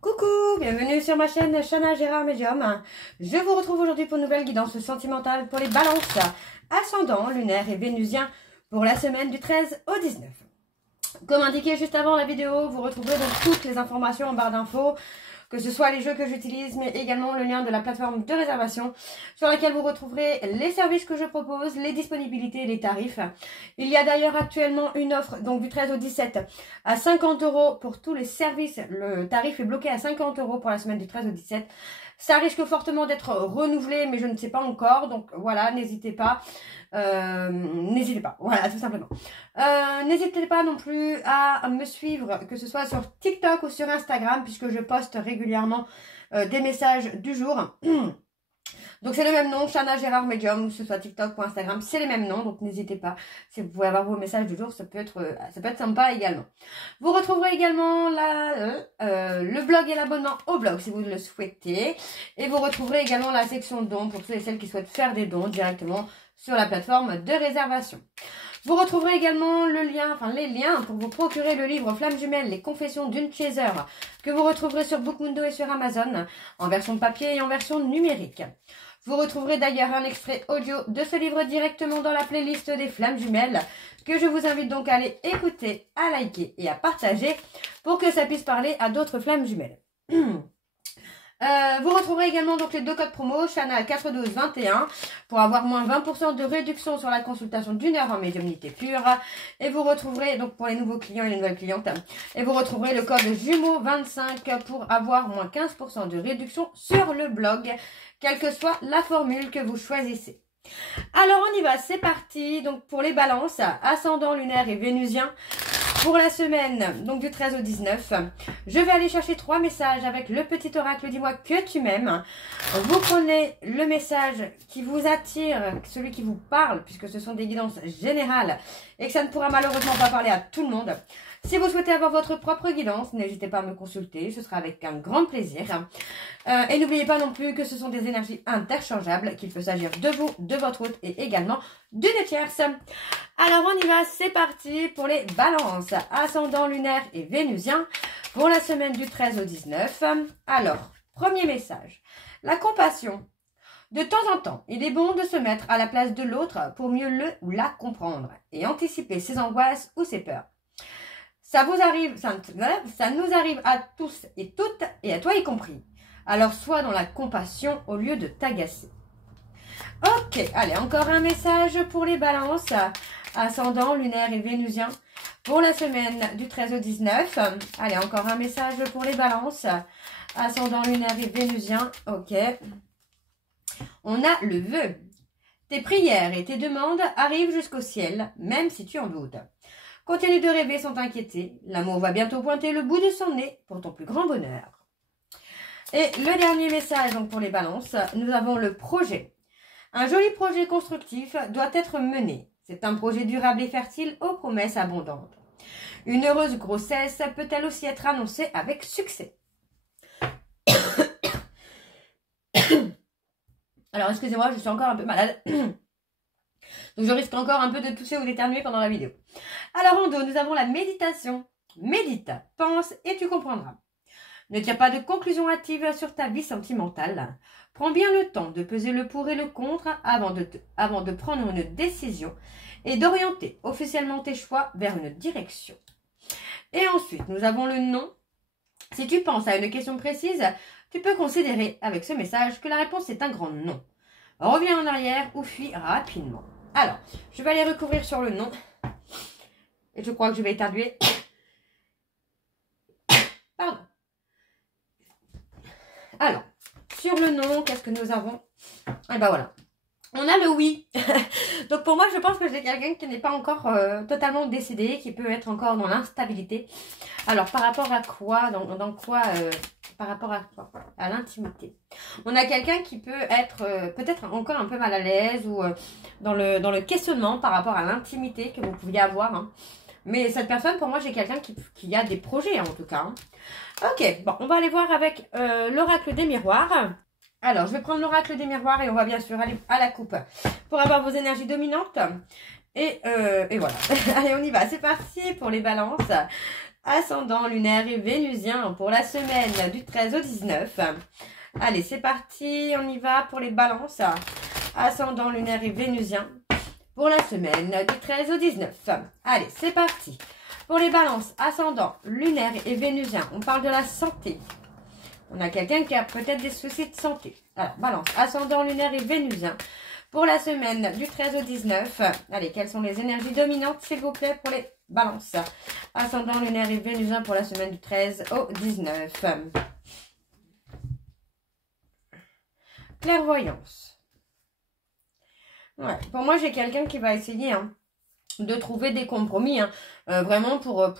Coucou, bienvenue sur ma chaîne Shana Gérard Medium. Je vous retrouve aujourd'hui pour une nouvelle guidance sentimentale pour les balances, ascendant, lunaire et vénusien pour la semaine du 13 au 19. Comme indiqué juste avant la vidéo, vous retrouverez donc toutes les informations en barre d'infos, que ce soit les jeux que j'utilise, mais également le lien de la plateforme de réservation sur laquelle vous retrouverez les services que je propose, les disponibilités et les tarifs. Il y a d'ailleurs actuellement une offre donc du 13 au 17 à 50 € pour tous les services. Le tarif est bloqué à 50 € pour la semaine du 13 au 17. Ça risque fortement d'être renouvelé, mais je ne sais pas encore. Donc voilà, n'hésitez pas. N'hésitez pas, voilà, tout simplement. N'hésitez pas non plus à me suivre, que ce soit sur TikTok ou sur Instagram, puisque je poste régulièrement des messages du jour. Donc c'est le même nom, Shana Gérard Medium, que ce soit TikTok ou Instagram, c'est les mêmes noms, donc n'hésitez pas. Si vous pouvez avoir vos messages du jour, ça peut être sympa également. Vous retrouverez également le blog et l'abonnement au blog si vous le souhaitez. Et vous retrouverez également la section dons pour ceux et celles qui souhaitent faire des dons directement sur la plateforme de réservation. Vous retrouverez également les liens pour vous procurer le livre Flammes jumelles, les confessions d'une chaser, que vous retrouverez sur Bookmundo et sur Amazon, en version papier et en version numérique. Vous retrouverez d'ailleurs un extrait audio de ce livre directement dans la playlist des Flammes jumelles, que je vous invite donc à aller écouter, à liker et à partager pour que ça puisse parler à d'autres flammes jumelles. Vous retrouverez également donc les deux codes promo, Shana 41221 pour avoir moins 20% de réduction sur la consultation d'une heure en médiumnité pure. Et vous retrouverez donc pour les nouveaux clients et les nouvelles clientes, et vous retrouverez le code jumeau 25 pour avoir moins 15% de réduction sur le blog, quelle que soit la formule que vous choisissez. Alors on y va, c'est parti. Donc pour les balances, ascendant, lunaire et vénusien, pour la semaine donc du 13 au 19, je vais aller chercher 3 messages avec le petit oracle dis-moi que tu m'aimes. Vous prenez le message qui vous attire, celui qui vous parle, puisque ce sont des guidances générales et que ça ne pourra malheureusement pas parler à tout le monde. Si vous souhaitez avoir votre propre guidance, n'hésitez pas à me consulter, ce sera avec un grand plaisir. Et n'oubliez pas non plus que ce sont des énergies interchangeables, qu'il peut s'agir de vous, de votre hôte et également d'une tierce. Alors on y va, c'est parti pour les balances, ascendant, lunaire et vénusien pour la semaine du 13 au 19. Alors, premier message, la compassion. De temps en temps, il est bon de se mettre à la place de l'autre pour mieux le ou la comprendre et anticiper ses angoisses ou ses peurs. Ça vous arrive, ça nous arrive à tous et toutes, et à toi y compris. Alors sois dans la compassion au lieu de t'agacer. Ok, allez, encore un message pour les balances, ascendant, lunaire et vénusien, pour la semaine du 13 au 19. Allez, encore un message pour les balances, ascendant, lunaire et vénusien. Ok. On a le vœu. Tes prières et tes demandes arrivent jusqu'au ciel, même si tu en doutes. Continue de rêver sans t'inquiéter. L'amour va bientôt pointer le bout de son nez pour ton plus grand bonheur. Et le dernier message donc pour les balances, nous avons le projet. Un joli projet constructif doit être mené. C'est un projet durable et fertile aux promesses abondantes. Une heureuse grossesse peut-elle aussi être annoncée avec succès. Alors excusez-moi, je suis encore un peu malade. Donc je risque encore un peu de tousser ou d'éternuer pendant la vidéo. Alors en dos, nous avons la méditation. Médite, pense et tu comprendras. Ne tiens pas de conclusion hâtive sur ta vie sentimentale. Prends bien le temps de peser le pour et le contre avant de prendre une décision et d'orienter officiellement tes choix vers une direction. Et ensuite, nous avons le non. Si tu penses à une question précise, tu peux considérer avec ce message que la réponse est un grand non. Reviens en arrière ou fuis rapidement. Alors, je vais aller recouvrir sur le non. Et je crois que je vais éternuer. Pardon. Alors, sur le non, qu'est-ce que nous avons? Et ben voilà. On a le oui. Donc pour moi, je pense que j'ai quelqu'un qui n'est pas encore totalement décédé, qui peut être encore dans l'instabilité. Alors, par rapport à quoi? Par rapport à quoi? À l'intimité. On a quelqu'un qui peut être peut-être encore un peu mal à l'aise ou dans le questionnement par rapport à l'intimité que vous pouviez avoir. Hein. Mais cette personne, pour moi, j'ai quelqu'un qui a des projets en tout cas. Hein. Ok, bon, on va aller voir avec l'oracle des miroirs. Alors, je vais prendre l'oracle des miroirs et on va bien sûr aller à la coupe pour avoir vos énergies dominantes. Et voilà. Allez, on y va. C'est parti pour les balances. ascendant lunaire et vénusien pour la semaine du 13 au 19. Allez, c'est parti, on y va pour les balances. Ascendant lunaire et vénusien pour la semaine du 13 au 19. Allez, c'est parti. Pour les balances, ascendant lunaire et vénusien, on parle de la santé. On a quelqu'un qui a peut-être des soucis de santé. Alors, balance, ascendant lunaire et vénusien pour la semaine du 13 au 19. Allez, quelles sont les énergies dominantes, s'il vous plaît, pour les balances? Ascendant lunaire et vénusien pour la semaine du 13 au 19. Clairvoyance. Ouais, pour moi, j'ai quelqu'un qui va essayer de trouver des compromis, vraiment pour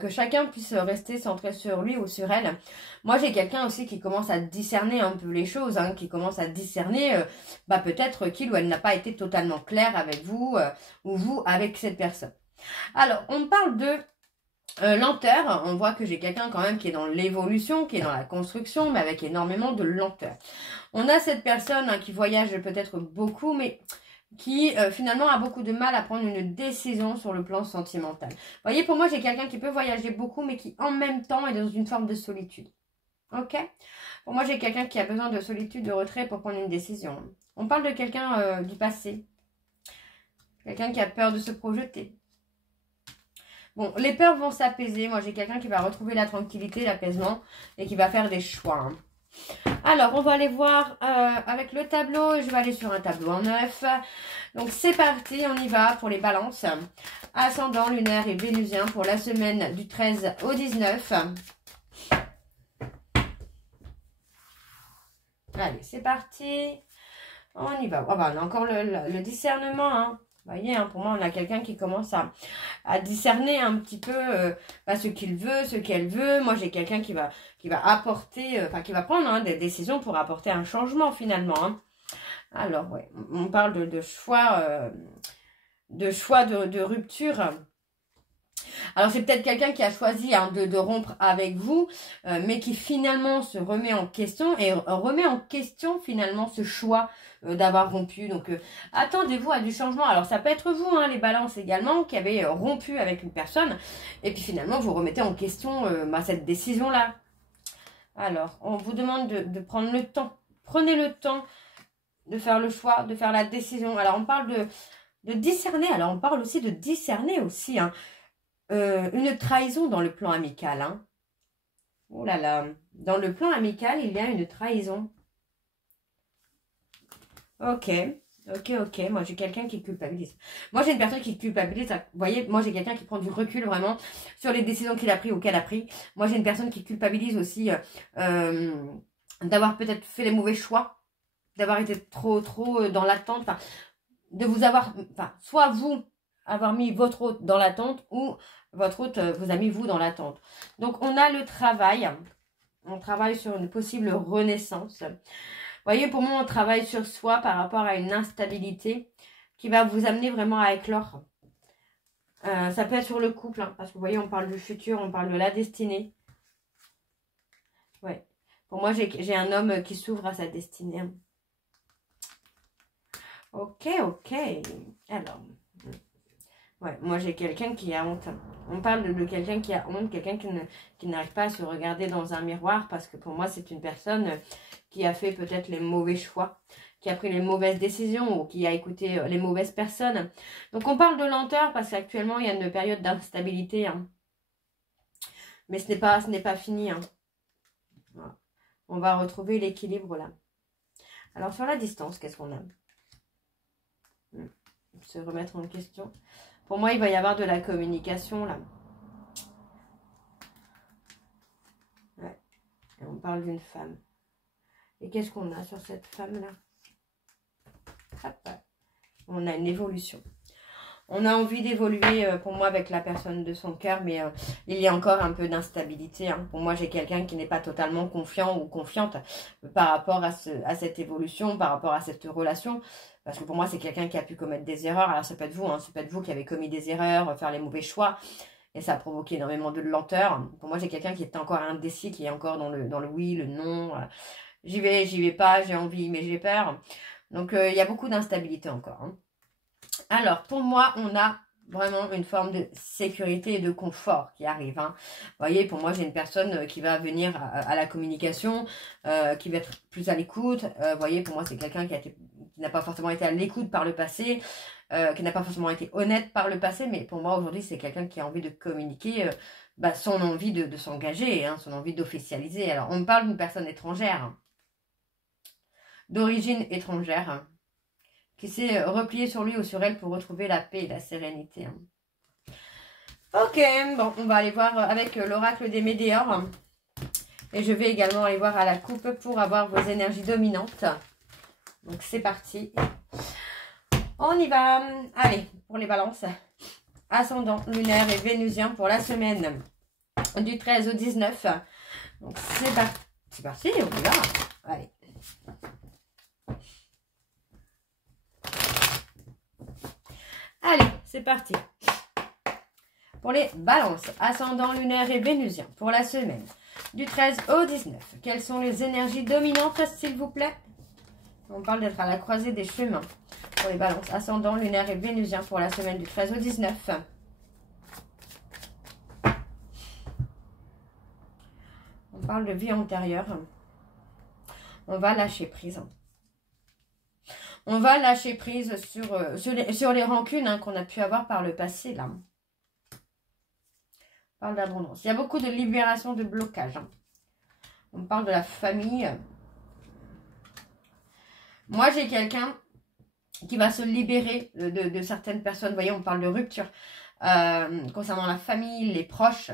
que chacun puisse rester centré sur lui ou sur elle. Moi, j'ai quelqu'un aussi qui commence à discerner un peu les choses, qui commence à discerner peut-être qu'il ou elle n'a pas été totalement clair avec vous ou vous avec cette personne. Alors, on parle de lenteur. On voit que j'ai quelqu'un quand même qui est dans l'évolution, qui est dans la construction, mais avec énormément de lenteur. On a cette personne qui voyage peut-être beaucoup, mais qui finalement a beaucoup de mal à prendre une décision sur le plan sentimental. Vous voyez, pour moi, j'ai quelqu'un qui peut voyager beaucoup, mais qui en même temps est dans une forme de solitude. Ok? Pour moi, j'ai quelqu'un qui a besoin de solitude, de retrait pour prendre une décision. On parle de quelqu'un du passé. Quelqu'un qui a peur de se projeter. Bon, les peurs vont s'apaiser. Moi, j'ai quelqu'un qui va retrouver la tranquillité, l'apaisement et qui va faire des choix. Alors, on va aller voir avec le tableau. Je vais aller sur un tableau en 9. Donc, c'est parti. On y va pour les balances. Ascendant, lunaire et vénusien pour la semaine du 13 au 19. Allez, c'est parti. On y va. Oh, on a encore le discernement, Vous voyez, pour moi, on a quelqu'un qui commence à discerner un petit peu ce qu'il veut, ce qu'elle veut. Moi, j'ai quelqu'un qui va apporter, qui va prendre des décisions pour apporter un changement finalement. Alors, ouais, on parle de choix, de rupture. Alors, c'est peut-être quelqu'un qui a choisi de rompre avec vous, mais qui finalement se remet en question et remet en question finalement ce choix d'avoir rompu. Donc, attendez-vous à du changement. Alors, ça peut être vous, les balances également, qui avez rompu avec une personne. Et puis, finalement, vous remettez en question cette décision-là. Alors, on vous demande de prendre le temps. Prenez le temps de faire le choix, de faire la décision. Alors, on parle de discerner. Alors, on parle aussi de discerner aussi, une trahison dans le plan amical. Oh là là. Dans le plan amical, il y a une trahison. Ok. Moi, j'ai quelqu'un qui culpabilise. Moi, j'ai une personne qui culpabilise. Vous voyez, moi, j'ai quelqu'un qui prend du recul vraiment sur les décisions qu'il a prises ou qu'elle a prises. Moi, j'ai une personne qui culpabilise aussi d'avoir peut-être fait les mauvais choix, d'avoir été trop dans l'attente. De vous avoir... soit vous avoir mis votre hôte dans l'attente ou votre hôte vous a mis vous dans l'attente. Donc, on a le travail. On travaille sur une possible renaissance. Vous voyez, pour moi, on travaille sur soi par rapport à une instabilité qui va vous amener vraiment à éclore. Ça peut être sur le couple, parce que vous voyez, on parle du futur, on parle de la destinée. Ouais. Pour moi, j'ai un homme qui s'ouvre à sa destinée. Ok. Alors... ouais, moi j'ai quelqu'un qui a honte. On parle de quelqu'un qui a honte, quelqu'un qui n'arrive pas à se regarder dans un miroir parce que pour moi c'est une personne qui a fait peut-être les mauvais choix, qui a pris les mauvaises décisions ou qui a écouté les mauvaises personnes. Donc on parle de lenteur parce qu'actuellement il y a une période d'instabilité. Mais ce n'est pas fini. Voilà. On va retrouver l'équilibre là. Alors sur la distance, qu'est-ce qu'on a? Se remettre en question. Pour moi, il va y avoir de la communication, là. Ouais. Et on parle d'une femme. Et qu'est-ce qu'on a sur cette femme-là? On a une évolution. On a envie d'évoluer, pour moi, avec la personne de son cœur, mais il y a encore un peu d'instabilité. Pour moi, j'ai quelqu'un qui n'est pas totalement confiant ou confiante par rapport à cette évolution, par rapport à cette relation. Parce que pour moi, c'est quelqu'un qui a pu commettre des erreurs. Alors, ça peut être vous, ça peut être vous qui avez commis des erreurs, faire les mauvais choix. Et ça a provoqué énormément de lenteur. Pour moi, j'ai quelqu'un qui est encore indécis, qui est encore dans le oui, le non. J'y vais pas, j'ai envie, mais j'ai peur. Donc, il y a beaucoup d'instabilité encore. Alors, pour moi, on a vraiment une forme de sécurité et de confort qui arrive. Hein. Vous voyez, pour moi, j'ai une personne qui va venir à la communication, qui va être plus à l'écoute. Vous voyez, pour moi, c'est quelqu'un qui n'a pas forcément été à l'écoute par le passé, qui n'a pas forcément été honnête par le passé, mais pour moi, aujourd'hui, c'est quelqu'un qui a envie de communiquer son envie de s'engager, hein, son envie d'officialiser. Alors, on me parle d'une personne étrangère, hein, d'origine étrangère, hein, qui s'est replié sur lui ou sur elle pour retrouver la paix et la sérénité. Hein. Ok, bon, on va aller voir avec l'oracle des météores. Et je vais également aller voir à la coupe pour avoir vos énergies dominantes. Donc, c'est parti. On y va. Allez, pour les balances. Ascendant, lunaire et vénusien pour la semaine du 13 au 19. Donc, c'est parti, on y va. Allez. Allez, c'est parti. Pour les balances, ascendant, lunaire et vénusien pour la semaine du 13 au 19. Quelles sont les énergies dominantes, s'il vous plaît? On parle d'être à la croisée des chemins. Pour les balances, ascendant, lunaire et vénusien pour la semaine du 13 au 19. On parle de vie antérieure. On va lâcher prise. On va lâcher prise sur les rancunes qu'on a pu avoir par le passé, là. On parle d'abondance. Il y a beaucoup de libération de blocage. Hein. On parle de la famille. Moi, j'ai quelqu'un qui va se libérer de certaines personnes. Vous voyez, on parle de rupture. Concernant la famille, les proches.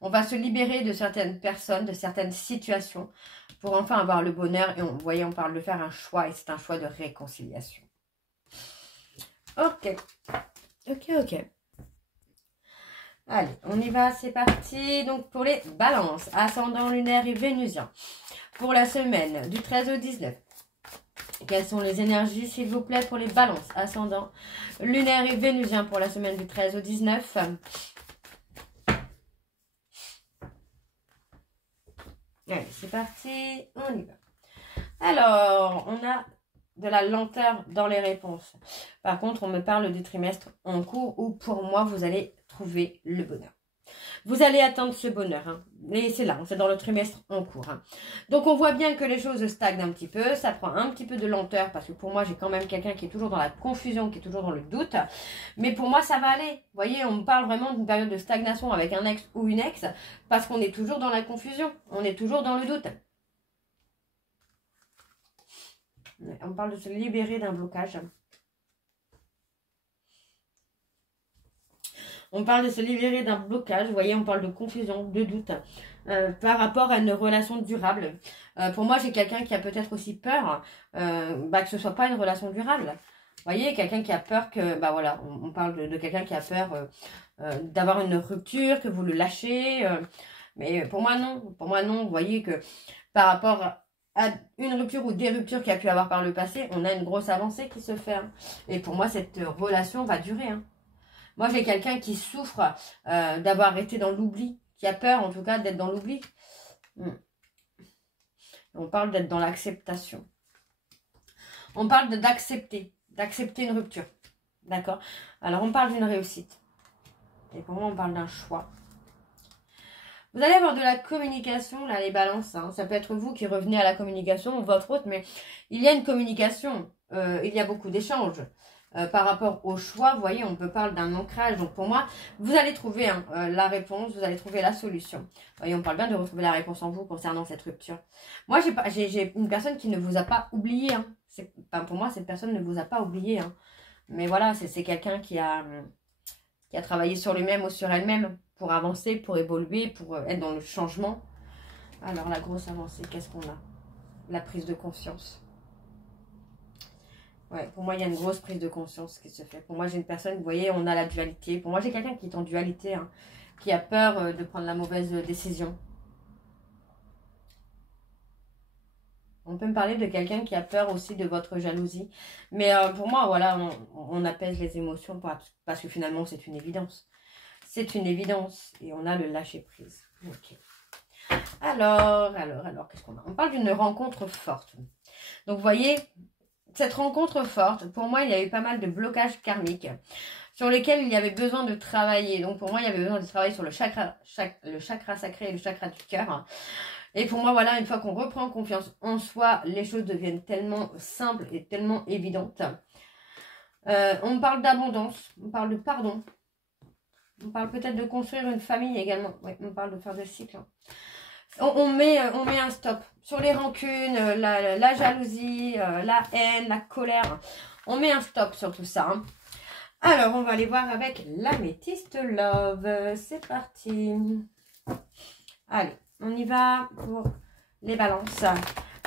On va se libérer de certaines personnes, de certaines situations pour enfin avoir le bonheur. Et vous voyez, on parle de faire un choix et c'est un choix de réconciliation. Ok. Ok. Allez, on y va, c'est parti. Donc, pour les balances, ascendant, lunaire et vénusien. Pour la semaine du 13 au 19. Quelles sont les énergies, s'il vous plaît, pour les balances, ascendant, lunaire et vénusien pour la semaine du 13 au 19. Allez, c'est parti, on y va. Alors, on a de la lenteur dans les réponses. Par contre, on me parle du trimestre en cours où, pour moi, vous allez trouver le bonheur. Vous allez atteindre ce bonheur. Hein. Et c'est là, c'est dans le trimestre en cours. Hein. Donc, on voit bien que les choses stagnent un petit peu. Ça prend un petit peu de lenteur parce que pour moi, j'ai quand même quelqu'un qui est toujours dans la confusion, qui est toujours dans le doute. Mais pour moi, ça va aller. Vous voyez, on me parle vraiment d'une période de stagnation avec un ex ou une ex parce qu'on est toujours dans la confusion. On est toujours dans le doute. On parle de se libérer d'un blocage. On parle de se libérer d'un blocage. Vous voyez, on parle de confusion, de doute par rapport à une relation durable. Pour moi, j'ai quelqu'un qui a peut-être aussi peur que ce soit pas une relation durable. Vous voyez, quelqu'un qui a peur que, voilà, on parle de quelqu'un qui a peur d'avoir une rupture, que vous le lâchez. Mais pour moi, non. Pour moi, non. Vous voyez que par rapport à une rupture ou des ruptures qu'il y a pu avoir par le passé, on a une grosse avancée qui se fait. Hein. Et pour moi, cette relation va durer. Hein. Moi, j'ai quelqu'un qui souffre d'avoir été dans l'oubli, qui a peur en tout cas d'être dans l'oubli. On parle d'être dans l'acceptation. On parle d'accepter une rupture. D'accord? Alors, on parle d'une réussite. Et pour moi, on parle d'un choix. Vous allez avoir de la communication, là, les balances. Hein. Ça peut être vous qui revenez à la communication ou votre autre, mais il y a une communication. Il y a beaucoup d'échanges. Par rapport au choix, vous voyez, on peut parler d'un ancrage. Donc pour moi, vous allez trouver la réponse, vous allez trouver la solution. Vous voyez, on parle bien de retrouver la réponse en vous concernant cette rupture. Moi, j'ai une personne qui ne vous a pas oublié. Hein. Pour moi, cette personne ne vous a pas oublié. Hein. Mais voilà, c'est quelqu'un qui a travaillé sur lui-même ou sur elle-même pour avancer, pour évoluer, pour être dans le changement. Alors, la grosse avancée, qu'est-ce qu'on a? La prise de conscience. Ouais, pour moi, il y a une grosse prise de conscience qui se fait. Pour moi, j'ai une personne, vous voyez, on a la dualité. Pour moi, j'ai quelqu'un qui est en dualité, hein, qui a peur de prendre la mauvaise décision. On peut me parler de quelqu'un qui a peur aussi de votre jalousie. Mais pour moi, voilà, on apaise les émotions parce que finalement, c'est une évidence. C'est une évidence. Et on a le lâcher-prise. Ok. Alors, qu'est-ce qu'on a? On parle d'une rencontre forte. Donc, vous voyez, cette rencontre forte, pour moi, il y a eu pas mal de blocages karmiques sur lesquels il y avait besoin de travailler. Donc pour moi, il y avait besoin de travailler sur le chakra sacré et le chakra du cœur. Et pour moi, voilà, une fois qu'on reprend confiance en soi, les choses deviennent tellement simples et tellement évidentes. On parle d'abondance, on parle de pardon. On parle peut-être de construire une famille également. Oui, on parle de faire des cycles. Hein. On met un stop sur les rancunes, la jalousie, la haine, la colère. On met un stop sur tout ça. Hein. Alors, on va aller voir avec l'améthyste love. C'est parti. Allez, on y va pour les balances.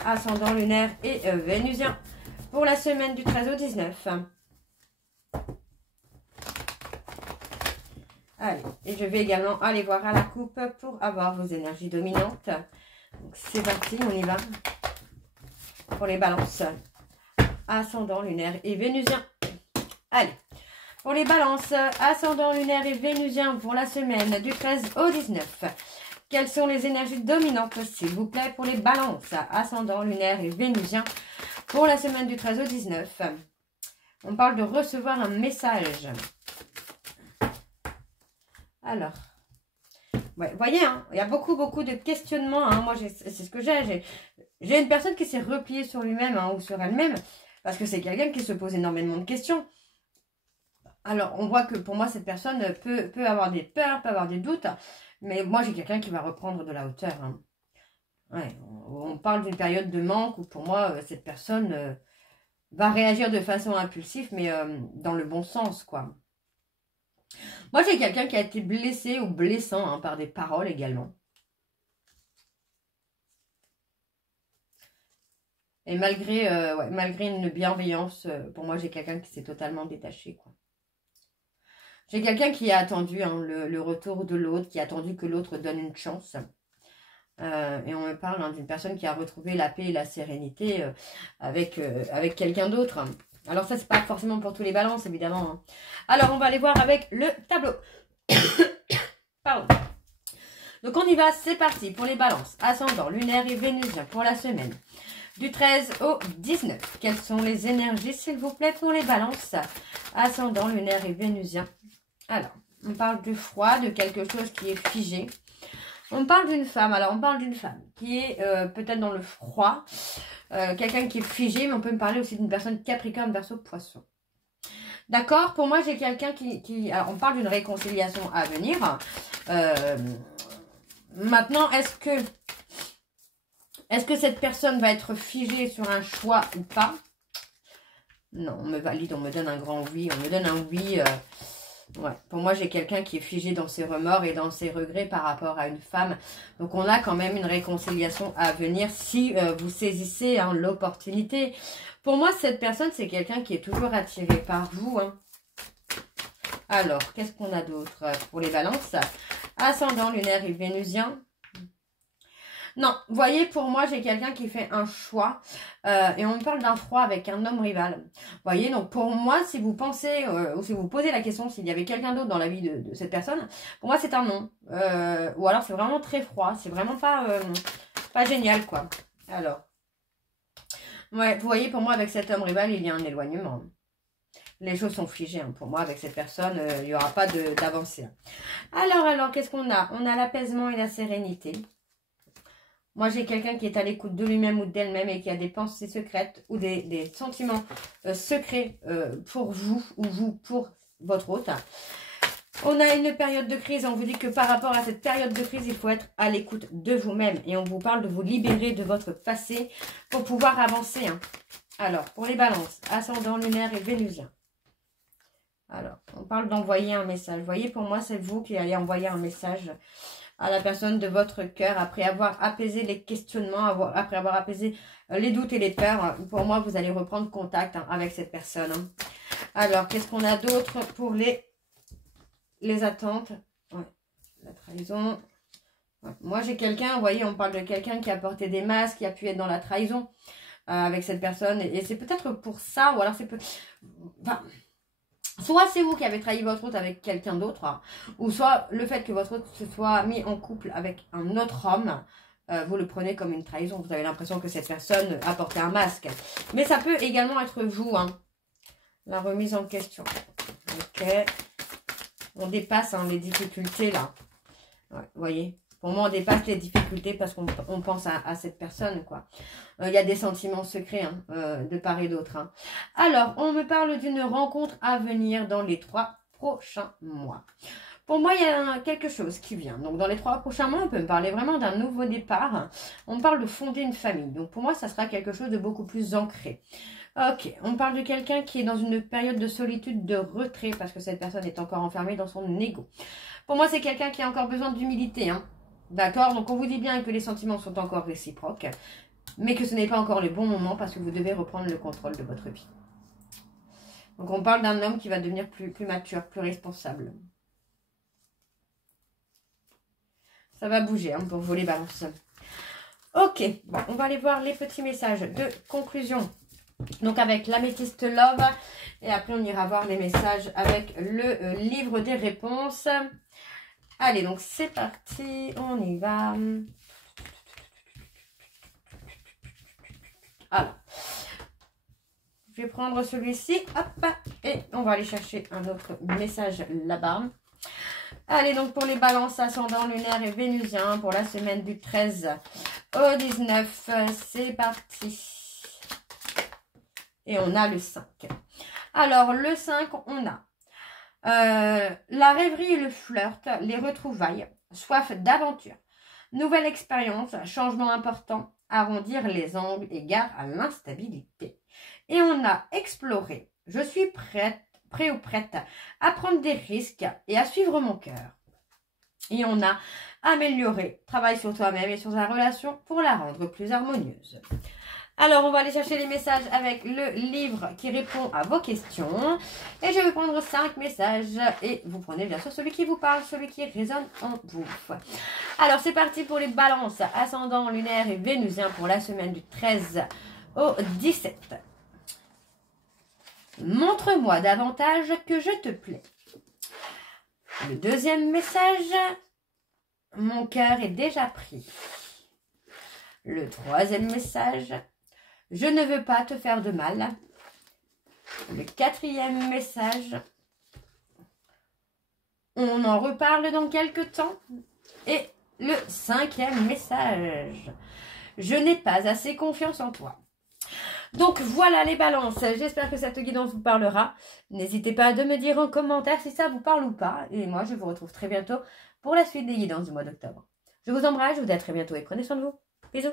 Ascendant lunaire et vénusien. Pour la semaine du 13 au 19. Allez, et je vais également aller voir à la coupe pour avoir vos énergies dominantes. C'est parti, on y va. Pour les balances. Ascendant, lunaire et vénusien. Allez, pour les balances, ascendant, lunaire et vénusien pour la semaine du 13 au 19. Quelles sont les énergies dominantes, s'il vous plaît, pour les balances, ascendant, lunaire et vénusien pour la semaine du 13 au 19. On parle de recevoir un message. Alors, ouais, voyez, hein, il y a beaucoup de questionnements. Hein. Moi, c'est ce que j'ai. J'ai une personne qui s'est repliée sur lui-même hein, ou sur elle-même parce que c'est quelqu'un qui se pose énormément de questions. Alors, on voit que pour moi, cette personne peut avoir des peurs, peut avoir des doutes. Mais moi, j'ai quelqu'un qui va reprendre de la hauteur. Hein. Ouais, on parle d'une période de manque où pour moi, cette personne va réagir de façon impulsive, mais dans le bon sens, quoi. Moi, j'ai quelqu'un qui a été blessé ou blessant hein, par des paroles également. Et malgré une bienveillance, pour moi, j'ai quelqu'un qui s'est totalement détaché, quoi. J'ai quelqu'un qui a attendu hein, le retour de l'autre, qui a attendu que l'autre donne une chance. Et on me parle hein, d'une personne qui a retrouvé la paix et la sérénité avec quelqu'un d'autre. Alors ça, c'est pas forcément pour tous les balances, évidemment. Hein. Alors, on va aller voir avec le tableau. Pardon. Donc, on y va, c'est parti pour les balances. Ascendant, lunaire et vénusien pour la semaine. Du 13 au 19. Quelles sont les énergies, s'il vous plaît, pour les balances? Ascendant, lunaire et vénusien. Alors, on parle du froid, de quelque chose qui est figé. On parle d'une femme, alors on parle d'une femme qui est peut-être dans le froid, quelqu'un qui est figé, mais on peut me parler aussi d'une personne Capricorne, Verseau, Poisson. D'accord, pour moi j'ai quelqu'un qui... Alors on parle d'une réconciliation à venir. Maintenant, est-ce que cette personne va être figée sur un choix ou pas? Non, on me valide, on me donne un grand oui, on me donne un oui... Ouais, pour moi, j'ai quelqu'un qui est figé dans ses remords et dans ses regrets par rapport à une femme. Donc, on a quand même une réconciliation à venir si vous saisissez hein, l'opportunité. Pour moi, cette personne, c'est quelqu'un qui est toujours attiré par vous. Hein. Alors, qu'est-ce qu'on a d'autre pour les balances? Ascendant, lunaire et vénusien. Non, vous voyez, pour moi, j'ai quelqu'un qui fait un choix et on me parle d'un froid avec un homme rival. Vous voyez, donc pour moi, si vous pensez ou si vous posez la question s'il y avait quelqu'un d'autre dans la vie de cette personne, pour moi, c'est un non. Ou alors, c'est vraiment très froid. C'est vraiment pas génial, quoi. Alors, ouais, vous voyez, pour moi, avec cet homme rival, il y a un éloignement. Les choses sont figées. Hein. Pour moi, avec cette personne, il n'y aura pas d'avancée. Alors, qu'est-ce qu'on a? On a l'apaisement et la sérénité. Moi, j'ai quelqu'un qui est à l'écoute de lui-même ou d'elle-même et qui a des pensées secrètes ou des sentiments secrets pour vous ou vous pour votre hôte. On a une période de crise. On vous dit que par rapport à cette période de crise, il faut être à l'écoute de vous-même. Et on vous parle de vous libérer de votre passé pour pouvoir avancer. Hein. Alors, pour les balances, ascendant, lunaire et vénusien. Alors, on parle d'envoyer un message. Vous voyez, pour moi, c'est vous qui allez envoyer un message à la personne de votre cœur, après avoir apaisé les questionnements, après avoir apaisé les doutes et les peurs. Pour moi, vous allez reprendre contact hein, avec cette personne. Hein. Alors, qu'est-ce qu'on a d'autre pour les attentes? Ouais, la trahison. Ouais. Moi, j'ai quelqu'un, vous voyez, on parle de quelqu'un qui a porté des masques, qui a pu être dans la trahison avec cette personne. Et c'est peut-être pour ça, ou alors c'est enfin, soit c'est vous qui avez trahi votre hôte avec quelqu'un d'autre, hein, ou soit le fait que votre hôte se soit mis en couple avec un autre homme, vous le prenez comme une trahison. Vous avez l'impression que cette personne a porté un masque. Mais ça peut également être vous, hein, la remise en question. Ok. On dépasse les difficultés là. Ouais, vous voyez. Pour moi, on dépasse les difficultés parce qu'on pense à cette personne, quoi. Il y a des sentiments secrets de part et d'autre. Hein. Alors, on me parle d'une rencontre à venir dans les 3 prochains mois. Pour moi, il y a quelque chose qui vient. Donc, dans les 3 prochains mois, on peut me parler vraiment d'un nouveau départ. On me parle de fonder une famille. Donc, pour moi, ça sera quelque chose de beaucoup plus ancré. Ok, on parle de quelqu'un qui est dans une période de solitude, de retrait, parce que cette personne est encore enfermée dans son ego. Pour moi, c'est quelqu'un qui a encore besoin d'humilité, hein. D'accord? Donc, on vous dit bien que les sentiments sont encore réciproques, mais que ce n'est pas encore le bon moment parce que vous devez reprendre le contrôle de votre vie. Donc, on parle d'un homme qui va devenir plus mature, plus responsable. Ça va bouger pour vous les balances. Ok, bon, on va aller voir les petits messages de conclusion. Donc, avec l'améthyste Love. Et après, on ira voir les messages avec le livre des réponses. Allez, donc c'est parti, on y va. Alors, je vais prendre celui-ci, hop, et on va aller chercher un autre message là-bas. Allez, donc pour les balances ascendant lunaire et vénusien, pour la semaine du 13 au 19, c'est parti. Et on a le 5. Alors, le 5, on a la rêverie et le flirt, les retrouvailles, soif d'aventure, nouvelle expérience, changement important, arrondir les angles, égard à l'instabilité. Et on a exploré, je suis prêt ou prête à prendre des risques et à suivre mon cœur. Et on a amélioré, travail sur toi-même et sur ta relation pour la rendre plus harmonieuse. Alors, on va aller chercher les messages avec le livre qui répond à vos questions. Et je vais prendre 5 messages. Et vous prenez bien sûr celui qui vous parle, celui qui résonne en vous. Alors, c'est parti pour les balances ascendant lunaire et vénusien pour la semaine du 13 au 17. Montre-moi davantage que je te plais. Le deuxième message, mon cœur est déjà pris. Le troisième message, je ne veux pas te faire de mal. Le quatrième message, on en reparle dans quelques temps. Et le cinquième message, je n'ai pas assez confiance en toi. Donc voilà les balances, j'espère que cette guidance vous parlera. N'hésitez pas à me dire en commentaire si ça vous parle ou pas. Et moi je vous retrouve très bientôt pour la suite des guidances du mois d'octobre. Je vous embrasse, je vous dis à très bientôt et prenez soin de vous. Bisous.